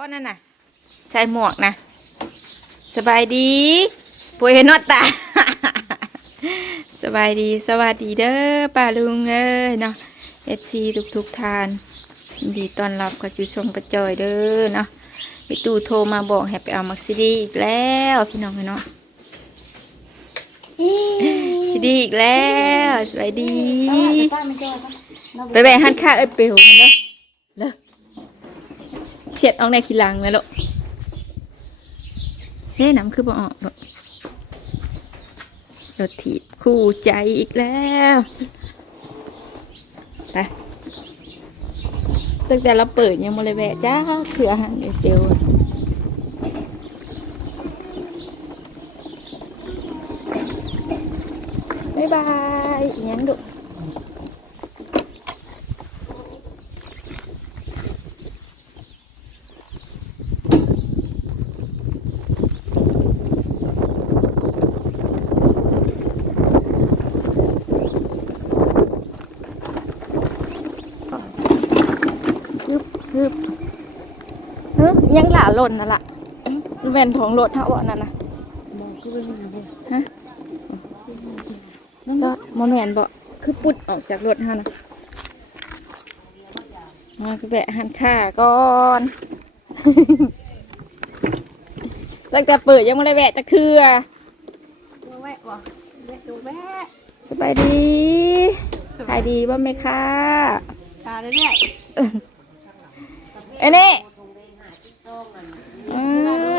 ว่านั่นน่ะ ใส่หมวกนะ สบายดีป่วยเห็นนอดตา สบายดีสวัสดีเด้อป้าลุงเอ้ยเนาะเอซีทุกทุกทานยินดีต้อนรับกับจูชงประจอยเด้อเนาะไปตู่โทรมาบอกให้ไปเอามักซิดีอีกแล้วพี่น้องเนาะซิดีอีกแล้วสบายดี ไปแบ่งหันค่าเอ้ยเปลวมันเด้อเด้อ เฉียดเอาในขี้ลังเลยลูกเฮ้น้ำคือบ่ออกลูกรถถีบคู่ใจอีกแล้วไปตั้งแต่เราเปิดยังมาเลยแวะจ้าเขือหันเดี๋ยวเปลวอะบ๊ายบายอีหยังดุ ฮึบฮึบเฮ้ยยัง หล่าหล่นน่ะล่ะแว่นของรถเฮาบ่นั่นน่ะฮะก็มอนแม่นบ่คือปุดออกจากรถเฮานะมาก็แบะหันค่าก่อนตั้งแต่เปิดยังไม่ได้แวะจะคือแวะบ่แวะดูแวะสบายดีขายดีบ่ไหมคะตาเลยเนี่ยไอ้นี่เออ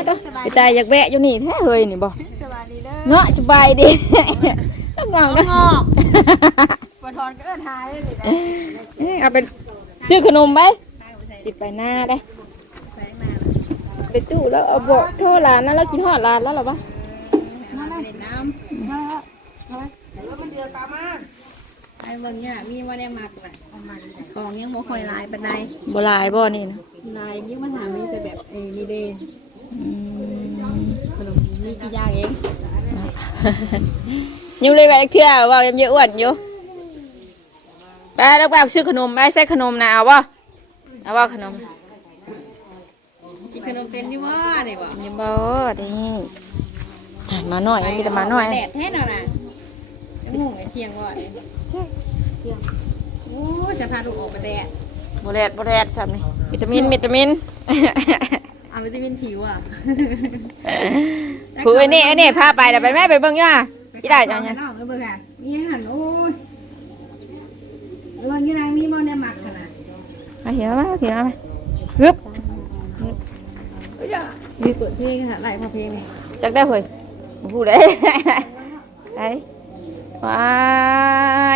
ต้องไปตายอยากแวะอยู่นี่แท้เฮยนี่บ่สบายดีเด้อเนาะสบายดีต้องเงาเอานะงอกปะทอนก็เอิ้นหายเลยนี่นะเอ้ยเอาเป็นชื่อขนมไหมสิไปหน้าได้แพงมาไปตู้แล้วเอาบอกโทษร้านนั้นแล้วกินฮอดร้านแล้วเหรอปะมาเล่นน้ำมามาแต่ว่ามันเดือดตามาไอ้เบิ่งเนี่ยมีว่าได้มักน่ะของยังบ่ค่อยลายปานใดโบหลายบ่นี่นะลายยิ่งมาถามมีแต่แบบเอ้นี่เด้อืมข นมนี่กี่อย่างเองยิ้มเลยแวะเที่ยวว่ายังเยอะอ้วนอยู่ไปแล้วไปเอาซื้อขนมไปใส่ขนมนะเอาบ่เอาบ่ขนมกินขนมเป็นนี่ว่านี่บ่ยังบ่นี่มาหน่อยมีแต่มาหน่อยแดดแท้เนาะน่ะจะงงไอ้เที่ยงว่านี่ใช่โอ้จะพาลูกออกไปแดดโบแรดโบแรดซ้ำนี่วิตามินวิตามิน เอาวิตามินผิวอะผู้ไอ้นี่ไอ้นี่พาไปเดี๋ยวไปแม่ไปเบิ่งย่าที่ได้จังเนี่เนี่ยยน้องเบิ่งอะมีหันโอ้ยเรื่องนี้นางมีบ่เนี่ยมักขนาดมาเหี่ยวมาเหี่ยวมาฮึบมีเปิดเพลงค่ะหลายพอเพลงนี่จักได้เฮ้ยผู้ได้ไอ้ว้า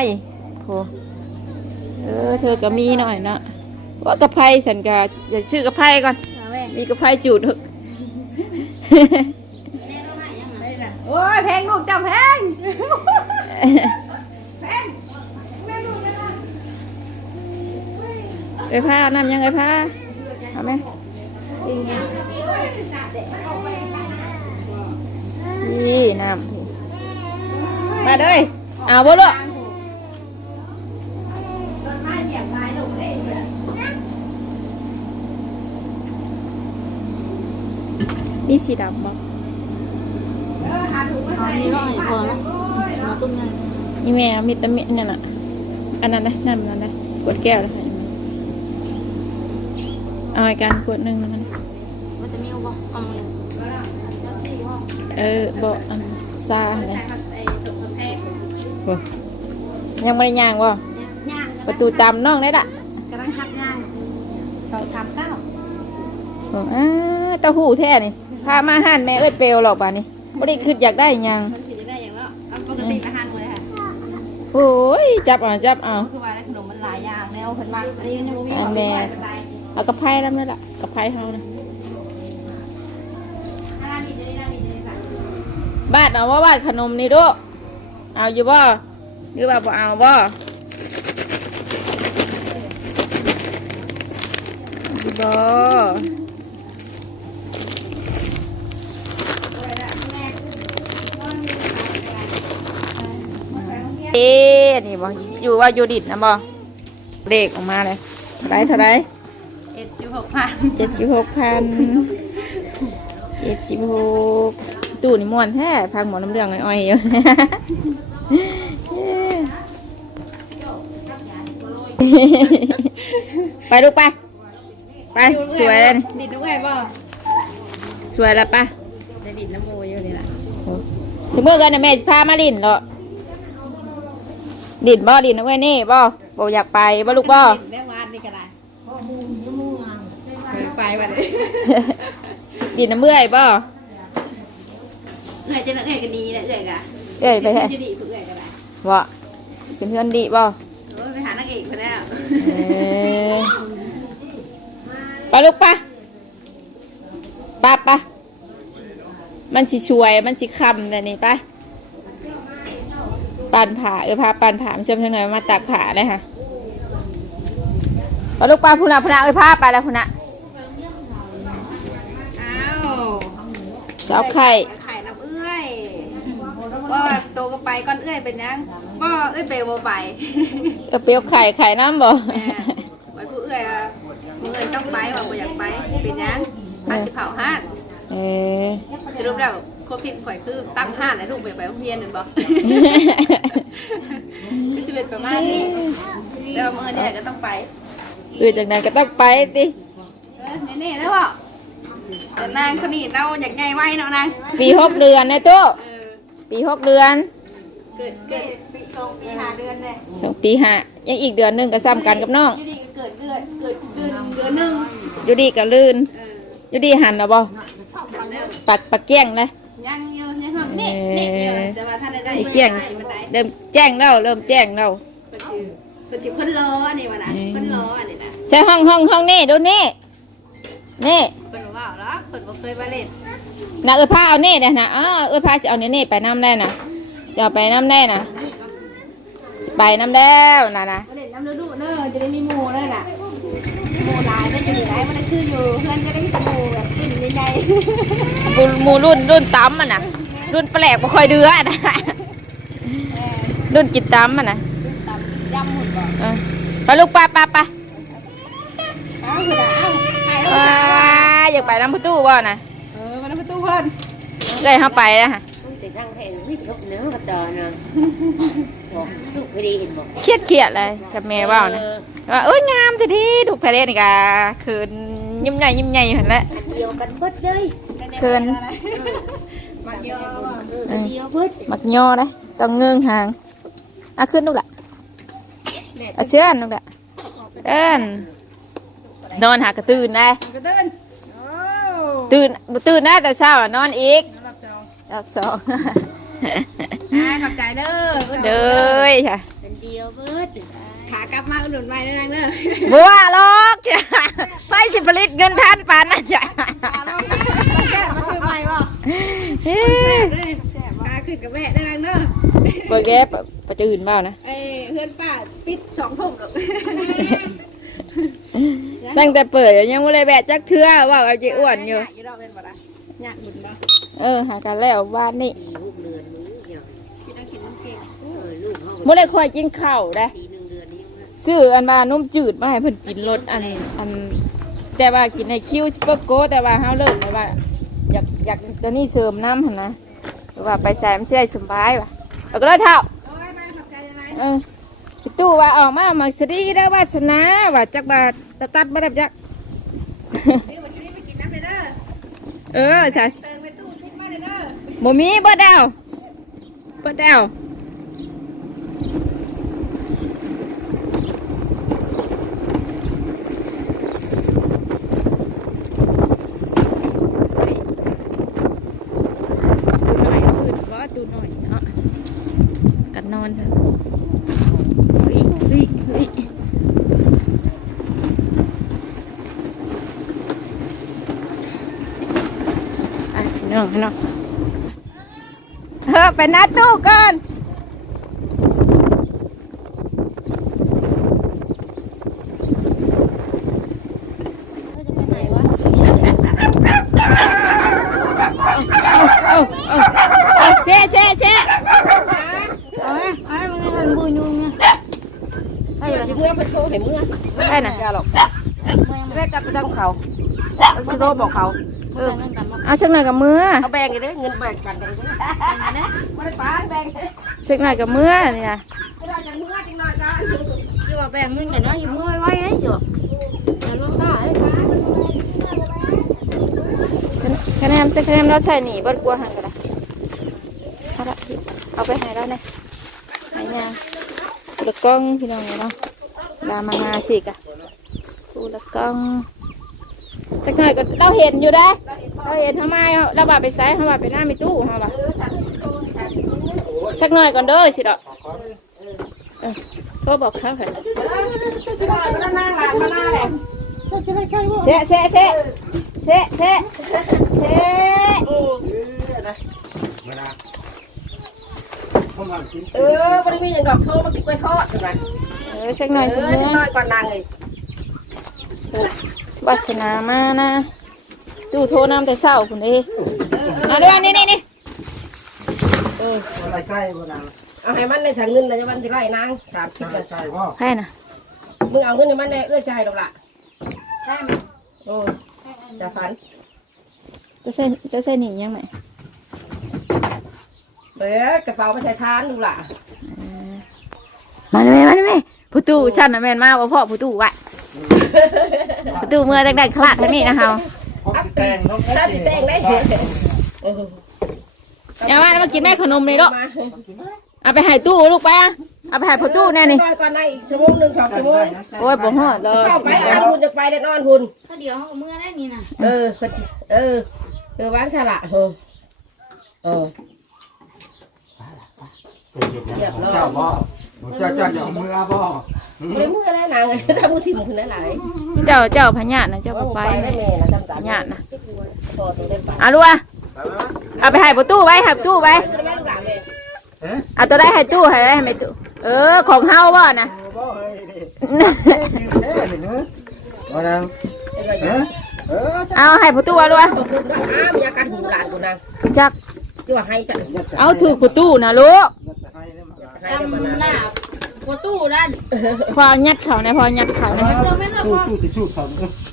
ยโหเออเธอก็มีหน่อยเนาะว่ากระไพสันกาอย่าชื่อกระไพก่อน เอาแม่มีกระไพจูดหึกได้น่ะโอ้ยเพลงลูกเจ้าเพลงเพลงแม่ลูกนะเอ้ยผ้าน้ำยังเอ้ยผ้าเอาไหมนี่น้ำพี่มาเลยเอาบ่ลูก มาเหยียบลายลูกเลย มีสีดำบ่เออหาถุงมาใส่นี่ก็ให้พอแล้วมาตุ้มเลยนี่แม่มีแตะมินั่นน่ะอันนั้นนะนั่นนั่นนะกดแก้วแล้วค่ะเอาไอ้การกดหนึ่งมันมันจะมีบ่เอามาเออบอกอันซาอะไรใส่ครับไอ้สมแพงบ่ยังไม่ได้ย่างบ่ย่างประตูตามน้องได้ละกำลังคัดย่างสองสามเก้าบ่อ้าเต้าหู้แท้นี่ พามาห่านแม่เอ้ยเปลวหรอกป่านี่บ่ได้คืออยากได้หยังมันผิดได้อย่างแล้วเอาปกติอาหารเลยค่ะโอ้ยจับเอาจับเอาคือว่าได้ขนมมันหลายอย่างแนวเพิ่นมากอันนี้ยังบ่มีอันแม่เอากระไพ่แล้วนั่นล่ะกระไพ่เฮานะอันนี้จะได้ได้มีได้ค่ะบาดเอาว่าบาดขนมนี่ดูเอาอยู่บ่หรือว่าบ่เอาบ่อยู่บ่ อ๊ะนี่บ่อยู่ว่าอยู่ดิดนะบ่เด็กออกมาเลยเท่าไรเท่าไรเอจ็ดสิบหกพันเจ็ดสิบหกพันเจ็ดสิบหกตู้นี่ม่วนแท้พังหมอน้ำเรื่องอ้อยๆอยู่ไปลูกไป ไป สวยแล้วนี่ดิดด้วยบ่สวยแล้วปะได้ดิดน้ำโมอยู่นี่แหละถึงเมื่อกันนะแม่จะพามาลินเหรอ ดินบ่ดินนะเว้ยนี่บ่บ่อยากไปบ่ลูกบ่ได้วาดนี่ก็ได้ไปวันนี้ดินน้ำเมื่อยบ่เอื้อยจะเอื้อยกันดีนะเอื้อยกะเอ้ยไปเอื้แท้อยจะดีผู้เอื้อยก็ได้บ่เป็นเพื่อนดีบ่โอ้ยไปหานางเอกไปแล้วเออไปลูกปะปะปะมันสิช่วยมันสิคำแต่นี่ไป ปั่นผ่าเออพาปั่นผ่ามันเชื่อมทางไหนมาตักผ่าเลยค่ะไปลูกปลาพุนะพุนะเอ้ยพาไปแล้วพุนะอ้าวจะเอาไข่ไข่น้ำเอื้อยว่าโตก็ไปก่อนเอื้อยเป็นยังว่าเอื้อยเปย์บ่ไปเออเปรี้ยวไข่ไข่น้ำบ่แม่ไว้ผู้เอื้อยอะมึงเอื้อยต้องไปว่าบ่อยากไปเป็นยังมาสิเผาห้านเออสรุปแล้ว โคพิดข่อยคือตั้งห้านแล้วลูกไปไปโรงเรียนนั่นบ่ ก็จะเป็นประมาณนี้แต่ว่ามื่อนี่ก็ต้องไปเออจากนั้นก็ต้องไปติเออแน่ๆแล้วบ่แต่นางคนนี้เราอยากไงไว้เนาะนางปีหกเดือนนะตู้เออปีหกเดือนเกิดเกิดปีชงปีหาเดือนเลยสองปีห้ายังอีกเดือนหนึงก็ซ้ำกันกับน้อง อยู่ดีก็เกิดเดือนเกิดเดือนเดือนหนึงอยู่ดีกับลื่นเอออยู่ดีหันแล้วบ่แล้วปักปักแก้งเลย ยังอยู่ยังทำนี่นี่เดียวแต่ว่าท่านได้ได้ไอ้แจ้งมันได้เริ่มแจ้งแล้วเริ่มแจ้งแล้วเป็นชื่อเป็นชื่อเพิ่นล้ออันนี้วะนะเพิ่นล้ออันนี้นะใช่ห้องห้องห้องนี่ดูนี่นี่เพิ่นบอกว่าแล้วเพิ่นบ่เคยมาเล่นนะเออพาเอานี่เนี่ยนะอ้าวเออพาจะเอาเนี่ยนี่ไปน้ำได้นะจะเอาไปน้ำได้นะสิไปน้ำแล้วนะนะมาเล่นน้ำฤดูเด้อจะได้มีหมู่เด้อน่ะ หมู่หลายได้อยู่ไหนมันคืออยู่เพื่อนจะได้มีแต่หมู่แบบกินใหญ่ๆบุหมูรุ่นรุ่นตั้มอะนะรุ่นแปลกบ่ค่อยเดือดนะแม่รุ่นกินตั้มอะนะตำยำหมดบ่เออไปลูกปลาปลาปลาเอ้าคือเอ้าใครว้าเอาอยากไปน้ำพุตู้บ่นะเออมาในประตูเพิ่นเลยเข้าไปแล้วฮะอุ้ยแต่สร้างแท นวิชกเนื้อกระตอนะบอกทุกพอดีเห็นบอกเครียดเครียดเลยกับแม่ว่าวนะว่าเอ้ยงามทีทีถูกทะเลนี่กะคืนยิ้มใหญ่ยิ้มใหญ่เห็นแล้วอันเดียวกันเบิดเลยเกินมาเยอะบ่เอออันเดียวเบิดมักย่อเลยต้องเงื้องหางเอาขึ้นลูกละเอาเชื่อนลูกละเอิ้นนอนหากระตื่นได้กระตื่นโอ้ตื่นบ่ตื่นได้แต่เช้าอะนอนอีกรับสองรักสอง อ่าขอบใจเด้อเด้อค่ะอันเดียวเบิดขากลับมาอุดหนุนไว้เด้อนางเด้อบัวาหรอกจ้ะไฟสิผลิตเงินท่านปานนั่นจ้ะตาเราแก้มาซื้อใหม่บ่เฮ้ยเด้อพาขึ้นกับแม่เด้อนางเด้อเบอร์แกปประจืนเปล่านะเอ้ยเพื่อนป้าปิดสองทุ่มกับตั้งแต่เปิดยังไม่เลยแบะจักเทื่อว่าเอาจีอ้วนอยู่ยี่ดอกเป็นบ่ล่ะยากบุญบ่เออหากันแล้วบ้านนี่ปีหกเดือนนี้อย่าง พี่ต้องกินน้ำเก่ง เออลูก เขาไม่ได้คอยกินข้าวได้ปีหนึ่งเดือนนี้ซื้ออันบานุ่มจืดมาให้เพิ่นกินรสอันอัน แต่ว่ากินในคิวซุปเปอร์โกแต่ว่าเฮาเลิกเลยว่า อยากอยากตัวนี้เสริมน้ำหั่นนะว่าไปใส่มันสิได้สบายว่ะแล้วก็เลยเท่าโอ้ยมาขอบใจอะไรเออพี่ตู้ว่าออกมามาสรีได้วาสนาว่าจักบาตะตัดบ่ได้จักนี่วันนี้ไปกินน้ำเลยเด้อเออสะเติมไปตู้คิดมาเลยเด้อ บ่มีบ่ดาวบ่ดาวน้อยขึ้นว่าตูน้อยเนาะกันนอนเถอะเฮ้ยเฮ้ยเฮ้ยอะ พี่น้องพี่น้องเออไปนัดตู้ก่อนเอาเอาเอาเซ่เซ่เซ่เอาไว้เอาไว้มึงหันบุยยุงไงให้เดี๋ยวสิเพื่อนเพิ่นโทรให้เมื่อได้น่ะอย่หรอกแม่กลับไปทำเขาเอาชิโร่บอกเขา เออเงินกันบ่เอาสักหน่อยกับมือเอาแบ่งกันเด้อเงินแบ่งกันเด้อไม่ได้ป้าแบ่งเด้อสักหน่อยกับมือนี่นะไม่ได้จะเมื่อจังหน่อยกันอยู่ว่าแบ่งเงินกันเนาะอยู่มื้อไว้ไอ้จ้ะเดี๋ยวลงได้คะแนนสักคะแนนเราใส่หนีบดกลัวหันกันละเอาละเอาไปให้แล้วเนี่ยให้ยางกูละกล้องพี่น้องเนาะลามานาสิกะกูละกล้อง สักหน่อยก็เราเห็นอยู่ได้อเราเห็นทำไมเราบ่าไปไซส์เราบ่าไปหน้ามีตู้เราบ่าสักหน่อยก่อนเด้อสิดอกเออโทรบอกเขาค่ะมาหน้าหลานมาหน้าแหละเสะเสะเสะเสะเสะเสะเออไม่ได้มีอย่างดอกโทรมากินไปทอดกันนะเออสักหเอน่อยอสิจังหเนื้น่ออยก่อนนางเลย วาสนามานะตู้โทรนำแต่เศร้าคุณเอ้มาด้วยนี่นี่นี่อะไรใกล้บ่นางเอาให้มันในฉันเงินเลยจะมันที่ไล่นางสามสิบใกล้เลยใกล้บ่ให้นะมึงเอาเงินในมันในเอื้อใจดอกละใช่ไหมโอ้จะพัน จะใส่จะใส่หนียังไงเบ้อกระเป๋าไม่ใช่ทานดูล่ะมาได้ไหมมาได้ไหมผู้ตู้ฉันน่ะแม่นมากว่าพ่อผู้ตู้ไว้ ผู้ตู้เมื่อตั้งแต่คลาดทั้งนี้นะเฮาพบสิแต่งต้องถ้าติดแตงได้เสียเอออย่ามามากินแม่ขนมเลยลูกมาเอาไปให้ตู้ลูกไปอะเอาไปให้ผู้ตู้แน่นี่ก่อนก่อนในอีกชั่วโมงหนึ่งสองชั่วโมงโอ้ยบ่ฮอดเลยเข้าไปอ่านคุณจะไปเด็ดนอนคุณถ้าเดี๋ยวเฮามื้อได้นี่น่ะเออคนสิเออเออวางฉลาดเออเออเจ้าบ่ เจ้าเจ้าอย่าเอามือบ่ไม่ได้มือได้นางเลยถ้ามือถิ่มคุณได้หลายเจ้าเจ้าพญานะเจ้าก็ไปได้แม่นะจำตาพญานะพอตัวได้ไปเอาลูกอะเอาไปให้ผู้ตู้ไว้ให้ผู้ตู้ไว้ได้แม่ลูกหลานเลยเอ๊ะเอาตัวได้ให้ตู้ให้ให้ไม่ตู้เออของเฮาบ่นะบ่เฮ้ยนี่ยืนเด้นี่เนาะบ่นางเออเออเออเอาให้ผู้ตู้เอาลูกอะขอบคุณนะอ้ามีอาการหูหลานกูนางจักที่ว่าให้จ้ะเอาถูกผู้ตู้นะลูก ให้ได้มาให้ตำมันหน้าประตูนั่นพอยัดเขานะพอยัดเขานะเจอแม่นแล้วสู้บ่สู้สิสู้เขา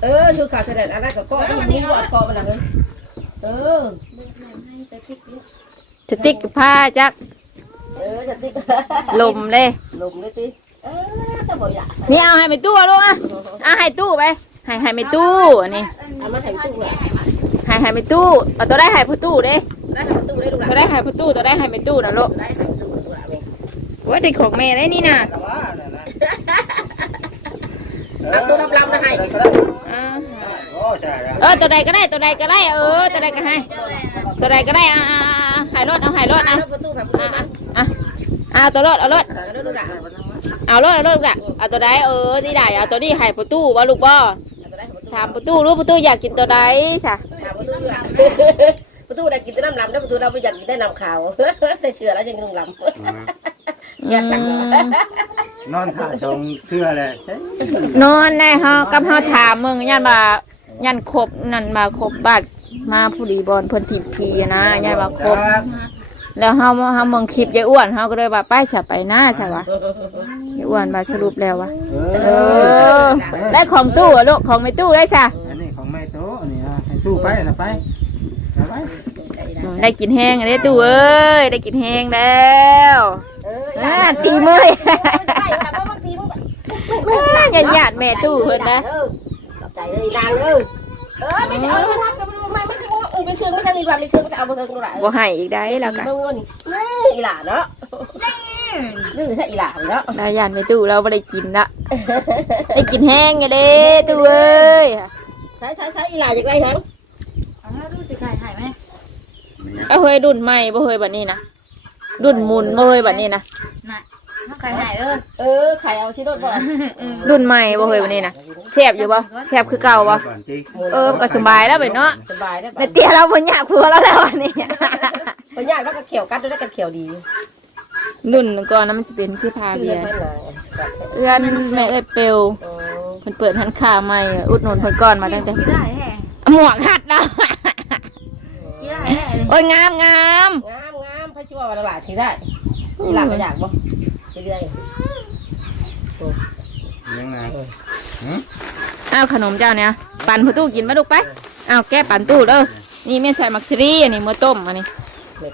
เออชูข่าวเสด็จอะไรกับก้อนนี่หวดก้อนมันเลยเออ จะติ๊กผ้าจักเออจะติ๊กลมเลยลมเลยติ๊กเออจะบอกอย่านี่เอาให้ไปตู้ลูกอะเอาให้ตู้ไปให้ให้ไปตู้อันนี้เอามาถ่ายตู้เลยให้ให้ไปตู้เอาตัวได้ให้ผู้ตู้เด้ได้ถ่ายตู้ได้ลูกหลานตัวได้ให้ผู้ตู้ตัวได้ให้ไปตู้นะลูกได้ถ่ายตู้ ว่าเป็นของแม่ได้นี่นะแต่ว่านั่นน่ะเอาตัวรับๆนะให้อ่าโอ้ใช่แล้วเออตัวใดก็ได้ตัวใดก็ได้เออตัวใดก็ให้ตัวใดก็ได้อ่าอ่าอ่าให้รถเอาให้รถเอาอะประตูแบบประตูอะนะอะอะตัวรถเอารถเอาลูกหลานเอารถเอารถจ้ะเอาตัวใดเออที่ได้เอาตัวนี้ให้ผู้ตู้ว่าลูกบ่เอาตัวได้ประตูถามประตูรู้ประตูอยากกินตัวใดสะถามประตูหลานประตูได้กินแต่น้ำลำแล้วประตูเราไม่อยากกินได้น้ำขาวแต่เชื่อแล้วยังกินน้ำลำ อยากสั่งนอนท่าชงเทื่อเลยนอนแน่เฮากับเฮาถามมึงยันบ่ายันครบนั่นบ่าครบบัตรมาผู้ดีบอลเพิ่นทิพีอะนะยันบ่าครบแล้วเฮาเฮาเมืองคลิปยายอ้วนเฮาก็เลยว่าไปฉะไปหน้าใช่วะยายอ้วนว่าสรุปแล้ววะเอเอออได้ของตู้อะลูกของไม่ตู้ได้ซะอันนี้ของแม่โตอันนี้นะให้ตู้ไปนะไปเอาไปอืมได้กินแห้งได้ตู้เอ้ยได้กินแห้งแล้วเอออ่าตีมือได้แบบว่าบางทีมึงแบบหยาดหยาดแม่ตู้เพิ่นนะขอบใจเลยนางเลยเออไม่ใช่เอาลูกครับไม่ไม่ใช่ว่าเออไม่เชื่อไม่ใช่รีบไม่เชื่อไม่เอาไปเถอะกูหลานบ่ให้อีกได้แล้วกันเบิ่งเงินนี่อีหล่าเนาะนี่ถ้าอีหล่าเนาะได้หยาดแม่ตู้เราบ่ได้กินละได้กินแห้งไงเด้ตู้เอ้ยใช้ใช้ใช้อีหล่าจากไรทั้งเอามาดูสิไข่หายไหมเอาเฮ้ยรุ่นใหม่บ่เฮ้ยบัดนี้นะ รุ่นหมุนบ่เฮ้ยบัดนี้นะน่ะถ้าไข่หายเด้อเออไข่เอาชิโร่ก่อนรุ่นใหม่บ่เฮ้ยบัดนี้นะแซ่บอยู่บ่แซ่บคือเก่าบ่ก่อนจิเออก็สบายแล้วไปเนาะสบายได้ในเตี้ยเราเพิ่นอยากผัวแล้วแล้วอันนี้เพราะยากแล้วก็เขียวกัดด้วยกันเขียวดีรุ่นก่อนนั้นมันสิเป็นคือพาเบียเพื่ร์เอื้อนแม่เอ้ยเปลวเพิ่นเปิดทันค้าใหม่อุดหนุนเพิ่นก่อนมาตั้งแต่กี่ได้แฮ่หมวกหัดแล้วกี่ได้แฮ่เลยโอ้ยงามงาม งา มงาชิวาวันหลาชีได้อีหลาก็อยากบ่เรื่อยยังไงหืมอ้าวขนมเจ้าเนี่ยปั่นผู้ตู้กินมาลูกไปอ้าวแก้ปั่นตู้เด้อนี่แม่ใส่มักซิรี่อันนี้มือต้มอันนี้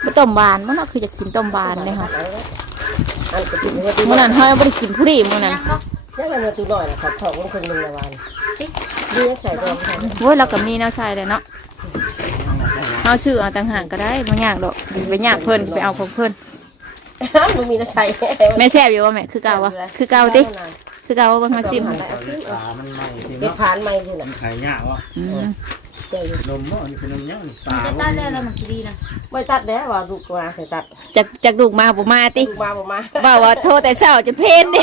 มือต้มหวานมันน่ะคืออยากกินต้มหวานเลยค่ะอันนว่าตีมื้อนั้นเฮายังบ่ได้กินผู้ดีมื้อนั้นยังไงมาตีหน่อยนะขอบขอบมันคนหนึ่งละวันนี่ใส่ตัวโอ้ยเราก็มีแนวใส่เลยเนาะเฮาซื้อเอาต่างหากก็ได้บ่ยากดอก ไปยากเพิ่นไปเอาของเพิ่นมันมีน้ำใส่แม่แซ่บอยู่ว่าแม่คือเก่าวะคือเก่าติคือเก่าว่าเบิ่งมาซิมตามันไม่จริงเป็นเนาะพานใหม่ด้วยนะมันไข่ยากวะอืมเจ๊นมเนาะนี่คือนมยังนี่ตาจะตัดได้แล้วมันสิดีนะไม่ตัดแล้วว่าลูกมาใส่ตัดจากจากลูกมาบ่มาติลูกมาบอกมาว่าว่าโทรแต่เช้าจะเพนดิ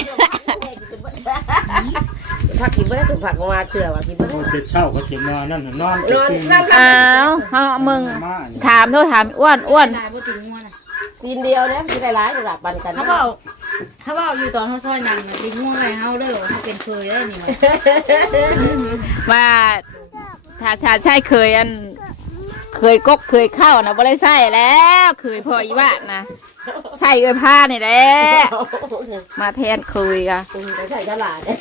ผักกินไม่ได้ถูกผักมาเชื่อว่ากินไม่ได้โอ้เจ็ดเช่าก็เจ็ดนอนนั่นน่ะนอนนอนกินนั่งอ้าวเฮามึงมาเนี่ยถามโทรถามอ้วนอ้วนหลายบ่ถึงงัวน่ะกินเดียวเนี่ยกินได้หลายระดับปันกันเขาเว้าเขาเว้าอยู่ตอนเฮาซอยหนังน่ะสิงัวไว้เฮาเด้อเฮาเป็นเคยเด้อนี่ว่าว่าถ้าชาใช่เคยอัน เคยกกเคยเข้านะบ่ได้ใช่แล้วเคยพออีวะนะใช่เอ้ยผ้านี่แหละมาแทนเคยอะใส่ตลาดเนี่ย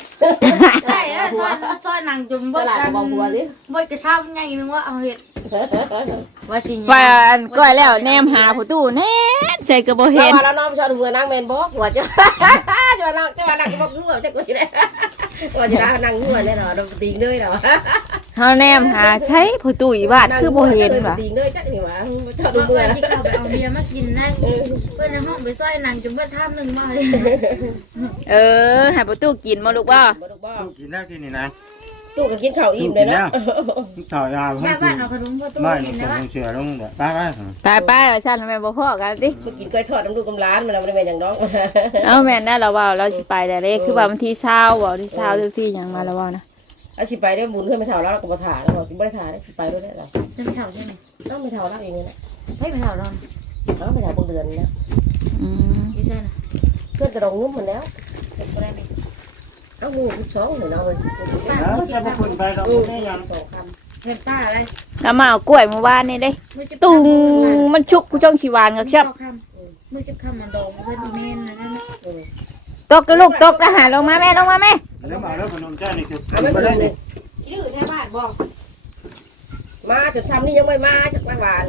ใช่แล้วซอยซอยหนังจมตเบิดลาดกันบางบัวดิเบิดกระชับใหญ่นึงว่าเอาเฮ็ดว่าสิว่าอันก้อยแล้วแนมหาผู้ตู้แน่ใจก็บ่เราเห็นว่าเราน้องชอบหัวนั่งเมนบอกหัวจะ จะมานั่งจะมานั่งบอกหัวจะกูสิได้หัวจะนั่งหัวเนี่ยเหรอเราตีเนยเหรอ เฮาแนมหาใช้ผู้ตู้อีวาดคือบ่เห็นว่ะตีเนยจักนี่หว่าชอบเพิ่ดูนเมื่อสิเข้าไปเอาเบียร์มากินนะเพิ่นในห้องไปซอยหนังจมเบิดชามนึงมาเลยเออให้ผู้ตู้กินมาลูกบ่ตู้กินได้กินนี่นะตู้ก็กินข้าวอิ่มเลยเนาะข้าวยาวแม่ให้บ้ากินนเอาขนมพ่อตู้ไม่กินส่นะงเสือลงเดี๋ยวไปไปไปไปว่าซั่นแม่บ่พอกันติกูกินกล้วยทอดน้ำลูกกำล้านมันไม่ได้เป็นอย่างน้องเอาแม่นได้แล้วว่าเราสิไปแล้วเด้คือว่าวันที่20บ่ที่20ทุกที่หยังมาแล้วว่านะเอาสิไปได้บุญเพื่อนไม่เท่าแล้วก็มาถ่ายแล้วสิไม่ได้ถ่ายได้สิไปด้วยได้หรอเป็นเฒ่าใช่ไหมต้องไม่เท่าแล้วเองนี่แหละเฮ้ยเป็นเฒ่าดอนแล้วไม่เท่าบางเดือนนะอืมอยู่ใช่น่ะเพื่อนกระดองนุ่มหมดแล้วเป็นบ่ได้ไหมเอามือสิบสองเลยเนาะเลยแล้วจะมาคุยไปเราไม่ยังสองคเฮ็ดป้าอะไรแล้วมาเอากล้วยเมื่อวานนี่เด้มือสิบตุงมันชุกกูจ้องชีวานกับชับมือสิบคำมันดองเพิ่นอีเมนนะนั่นน่ะ ตกกระลูกตกทหารลงมาแม่ลงมาแม่แล้วมาแล้วขนมจ้านี่คือำเอาไม่ไปถึได้งเลนี่ยชื่อแค่บ้านบอกมาจนซ้ำนี่ยังไม่มาจากบ้านวาน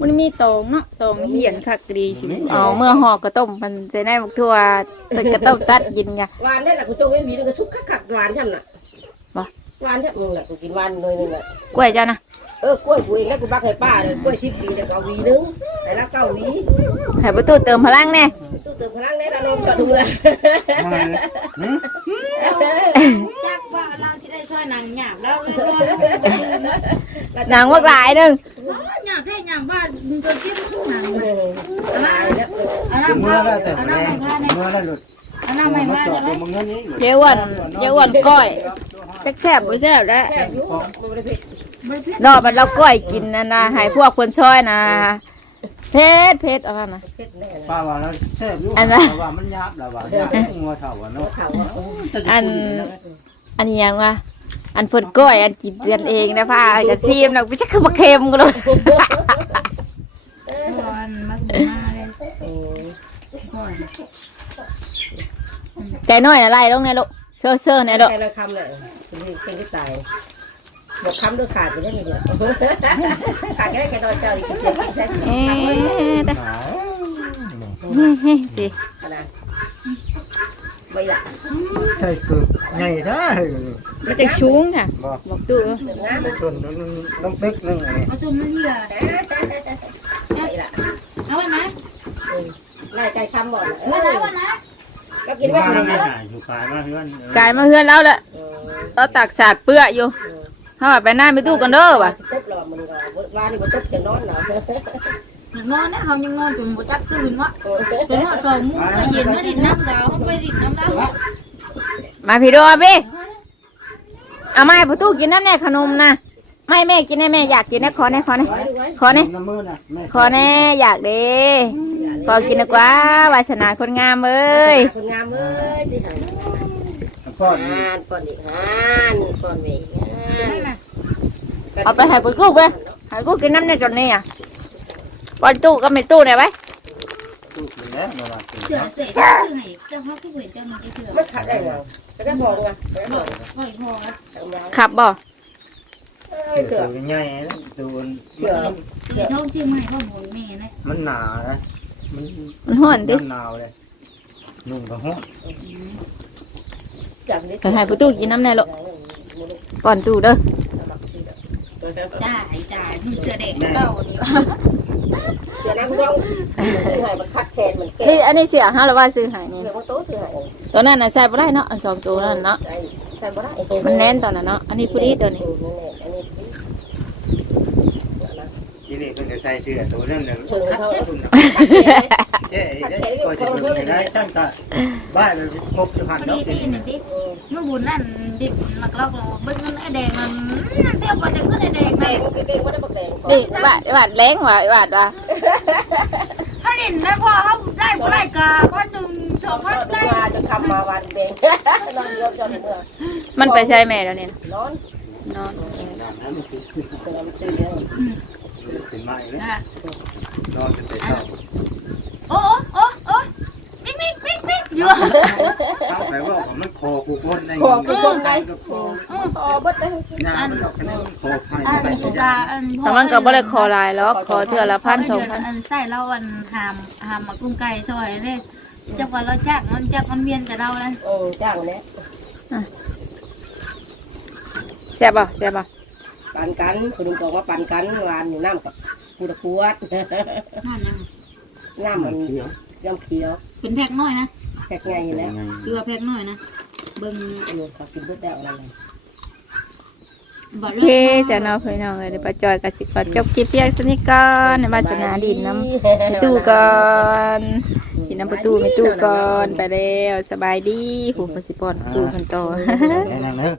มันมีตองเนาะตองเหียนคักดีสิอ๋อเมื่อห่อกระต้มมันจะได้บักทั่วตึกกระต้มตัดกินไงวานได้แหละกูโจ้ไม่มีนึงก็ชุกคักคักวานช่ำน่ะวะวานช่ำมึงแหละกูกินวานหน่อยนึงแหละกล้วยจ้านะเออกล้วยกูเองแล้วกูบักให้ป้าเลยกล้วยชิบปีเดี๋ยวเอาวีนึงแต่ละเก้าวีให้ประตูเติมพลังแน่ตู้ เติมพลังได้ละน้องชอดูเลยมาเลยหืมจักว่าเราสิได้ช่วยนางหยาบแล้วเลยนางวักหลายหนึงหยาบแท้หยาบบ้านมึงจนคิดนางตายแล้วอันนั้นเมื่พาอได้แต่อันแรนั้นกไม่พาเนี่ยเมื่อได้หลุดอันนั้นไม่มาพาจอดเนี่ยตรงมึงนี้เยาอ้วนเยาอ้วนก้อยจักแซ่บบ่แซ่บแล้วแค่ยุ่งมันไม่ได้ผิดไม่ผิดรอบมันเราก้อยกินนะนะให้พวกคนช่วยนะ เพชรเพชรเอามานะผิดแน่นะป้าว่าแล้วแซ่บอยู่ว่ามันยับแล้วว่ายับงัวเถ่าอะตัวเนาะเขาอะอันนี้ยังวะอันเพิ่นก้อยอันกินเดือนเองนะพ่ากระซีมนะไม่ใช่คือมาเค็มกันเลยก่อนมามาเลยก่อนใจน้อยอะไรลงเนี่ยลูกเซ่อเซ่อเนี่ยลูกใครเราคำเลยเป็นเป็นที่ตาย บอกคำด้วยขาดอยู่ได้ยังไงขาดก็ได้แค่ดอยเจ้าอีกเดียวแค่สิเอ๊ะแต่หนาวเฮ้ยสิขนาดไม่อยากใช่คือไงได้มันจะชุ้งค่ะบอกบอกตู้ถึงงานส่วนนั้นต้องตึกนึงไงเอาจุ่มนั่นที่ละไม่ละเอาวันนะไล่ใจคำบ่อนวันนะวันนะก็กินว่ามากินไม่ว่าหายอยู่กายมาเพื่อนกลายมาเฮือนแล้วละเราตักสากเปื้ออยู่ ถ้าว่าไปหน้าไปตู้กันเด้อว่ะตบหล่อมึงก็ว่านี่มันตบจะนอนเหรอ นอนนะเขายังนอนจนหมดจักตื่นวะจนหัวสองมุ้งไปเย็นไม่ดินน้ำดาวไปดินน้ำดาวมาพี่โดพี่เอามาให้ประตูกินน้ำแน่ขนมนะไม่แม่กินแน่แม่อยากกินนะขอแน่ขอแน่ขอแน่น้ำมือนะแม่ขอแน่อยากเด้ขอกินดีกว่าวาสนาคนงามเอ้ยคนงามเอ้ยที่ไหนก้อนงานก่อนอีกงานก่อนอีกงาน เอาไปให้ประตูไปให้กูกินน้ำแน่จนนี่อะปอนตู้ก็ไม่ตู้เนี่ยไว้ตู้กินแแล้วมาละเสือเสือจะซื้อให้เจ้าพ่อผู้เห็นเจ้ามันจะเสือมันขัดได้ไงแล้วก็พองไงแล้วก็พ่อยพ่อทำร้ายขับบ่เอ้ยเกืเกืออบบใหญ่ตัวเกือบเสือท้องชื่อไม่พ่อบุญแม่นะมันหนานะมันมันห่อนดิหนาวเลยนุ่งก็ฮ้อนจากนี้ให้ประตูกินน้ำแน่ลูก ก่อนตู้เด้อจ่ายจ่ายเสือเด็กเก่านี่เดี๋ยวนะคุณต้องคือให้มันคัดแขนเหมือนแกนี่อันนี้เสียห้ารือว่าซื้อหายนี่เดี๋ยวมันโต๊ะคือให้ตัวนั้นน่ะใส่บ่ได้เนาะอันสองตัวนั่นเนาะใส่ใส่บ่ได้มันแน่นตอนนั้นเนาะอันนี้ผู้ดีตัวนี้อันนี้ทีนี้เพิ่นจะใส่เสื้อตัวนั้นน่ะเพิ่งเข้าเจ๊ได้ก็จะเพิ่นได้ช่างตาบ้านเลยครบอยู่หันพอเนาะ มื่อบุญนั่นดิบมักลอกเราเบิ้งเงินไอ้แดงมันนั่นเตี้ยวไปแต่ก็ไอ้แดงแดนะงเก่งๆบ่ได้บ่แดงนี่บาดบาดแรงว่ะบาดว่ะถ้าเล่นได้พอเขาได้บ่ได้กาพันหนึ่งสองพันได้มาจะทำมาวันแดงนอนเดียวจนเมื่อมันไปใช้แม่แล้วเนี่ยนอนนอนน้ำมันตื่นตื่นแล้วขึ้นมาอีกนะนอนเป็นแต่เช้าโอ้โอ้โอ้ ปิ๊กปิ๊กปิ๊กปิ๊กอยู่ทางไปว่าผมมันคอกูคนในขอคือคนใดคอขอบ่ได้งานมันออกกันคอให้อันไปนี้จะกาอันแต่มันก็บ่ได้คอลายหรอกคอเทื่อละพันสองพันอันใส่เราอันหามหามมากุ้งไก่ซอยนี่จักว่าเราจักมันจักมันเวียนกับเราเลยเออจ้างแน่แซ่บบ่แซ่บบ่ปันกันคุณลุงบอกว่าปันกันวานอยู่น้ำกับปูตะปวดนั่นยังน้ำมันเขียวย่ำเขียว เป็นแพ็กน้อยนะแพ็กไงอยู่แล้วคือว่าแพ็กน้อยนะเบิ่งเออเขากินเบิดได้อะไรบ่โอเลเคยจ้ะเนาะพี่น้องเอ้ยเดี๋ยวป้าจอยก็สิขอจบคลิปเพียงเท่านี้ก่อนในวาสนาดินน้ำไปตู้ก่อนกินน้ำประตูไปตู้ก่อนไปแล้วสบายดีหูปสิปอนตู้กันต่อนั่งเนอะ